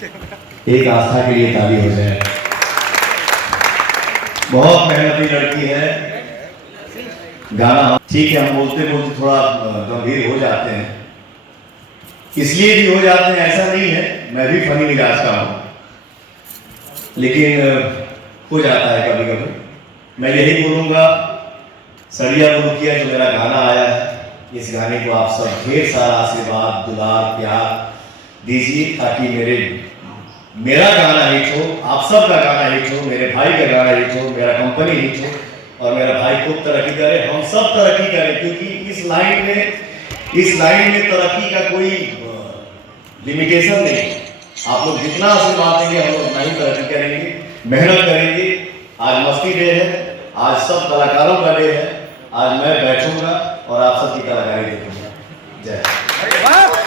एक आस्था के लिए ताली हो जाए। बहुत मेहनती लड़की है। गाना ठीक है, हम बोलते बोलते थोड़ा गंभीर हो जाते हैं, इसलिए भी हो जाते हैं ऐसा नहीं है, मैं भी फनी मिजाज का हूँ, लेकिन हो जाता है कभी कभी। मैं यही बोलूँगा, सड़िया मुल्किया जो मेरा गाना आया है, इस गाने को आप सब ढेर सारा आशीर्वाद, दुलार, प्यार दीजिए, ताकि मेरा गाना हिट हो, आप सब का गाना हिट हो, मेरे भाई का गाना हिट हो, मेरा कंपनी हिट हो, और मेरा भाई खूब तरक्की करे, हम सब तरक्की करें, क्योंकि इस लाइन में तरक्की का कोई लिमिटेशन नहीं। आप लोग जितना आशीर्वाद देंगे हम लोग उतना ही तरक्की करेंगे, मेहनत करेंगे। आज मस्ती डे है, आज सब कलाकारों का डे है, आज मैं बैठूंगा और आप सबकी कलाकारी देखूंगा। जय।